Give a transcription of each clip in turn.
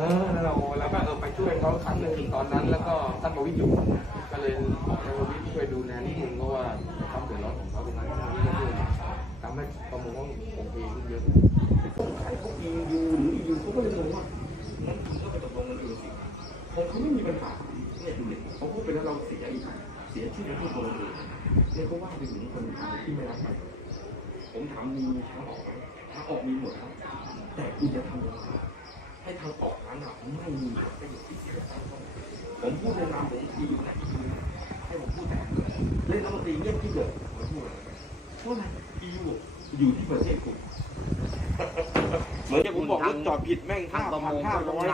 เออแล้วเราแล้วก็เออไปช่วยเขาครั้งหนึ่งตอนนั้น แล้วก็ท่านประวิตรอยู่ก็เลยบอกให้ประวิตรช่วยดูแลนิดนึงเพราะว่าความเดือดร้อนของเขาตรงนั้นตรงนี้ก็ช่วยทำให้ประมงของผมเองขึ้นเยอะใครเขาอยูหรือยูเขาก็เลยงงว่างั้นคุณก็ไปตกลงกันเองสิของเขาไม่มีปัญหาเนี่ยดูเลยเขาพูดไปแล้วเราเสียอีกเสียชื่อผู้คนอื่นเนี่ยเขาว่าไปถึงคนที่ไม่รับไปผมถามมีทางออกไหมทางออกมีหมดครับแต่คุณจะทำยังไงให้ทางออก ผมพูดในนามของทีมนะให้ผมพูดแต่เล่นรัฐมนตรีเงียบที่เกิดผมพูดเพราะอะไรยูอยู่ที่ประเทศกูเหมือนที่ผมบอกว่าจอดผิดแม่งห้าพันห้าร้อย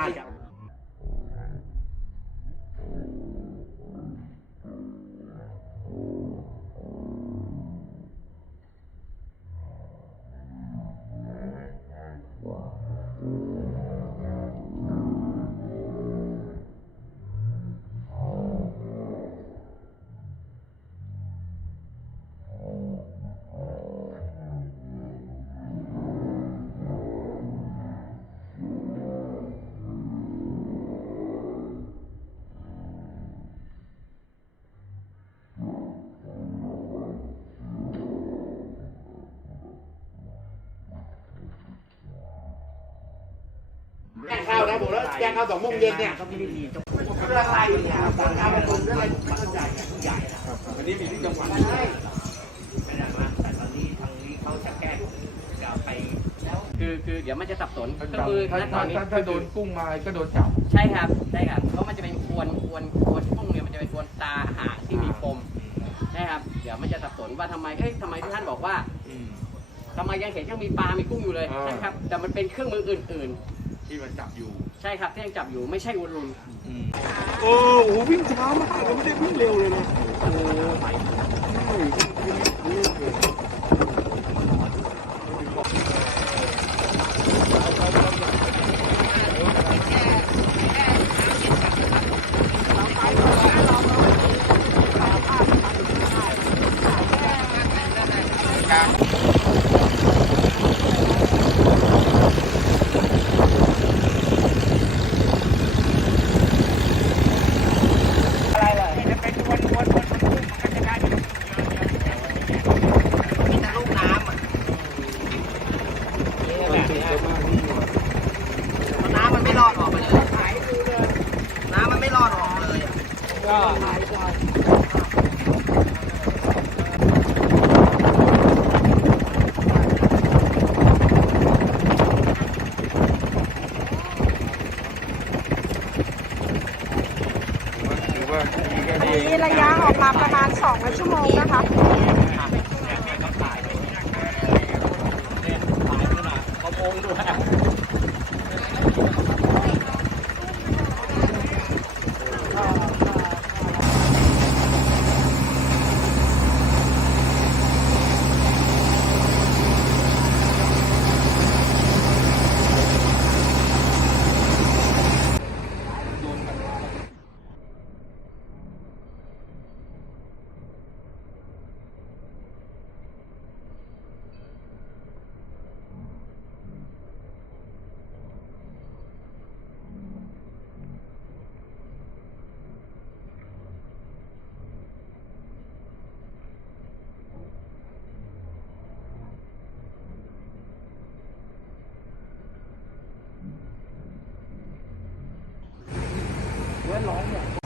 น่าจะแกงข้าวนะผมแล้วแกงข้าวสองโมงเย็นเนี่ยก็ไม่ได้มีเจ้าเรื่องอะไรเนี่ยคนทำเป็นคนเรื่องอะไรไม่เข้าใจเนี่ยผู้ใหญ่นะอันนี้มีที่จังหวัดใช่ไม่ได้มาแต่ตอนนี้ทางนี้เขาจะแก้จะไปคือคือเดี๋ยวมันจะสับสนก็คือถ้าณตอนนี้ถ้าถ้าโดนกุ้งมาก็โดนจับใช่ครับใช่ครับเพราะมันจะเป็นควนควนควนกุ้งเนี่ยมันจะเป็นควนตาหางที่มีปมใช่ครับ เดี๋ยวมันจะสับสนว่าทำไมเอ้ยทำไมที่ท่านบอกว่าทำไมยังเห็นยังมีปลา มีกุ้งอยู่เลยอ่าใช่ครับ แต่มันเป็นเครื่องมืออื่น ที่มันจับอยู่ๆใช่ครับที่ยังจับอยู่ไม่ใช่วนลุนโอ้โหวิ่งช้ามากเลยไม่ได้วิ่งเร็วเลยนะโอ้ยมีแต่ลูกน้ำอะน้ำมันไม่รอดออกไปเลยน้ำมันไม่รอดออกเลย นี่ระยะออกมาประมาณ2ชั่วโมงนะคะ 老母。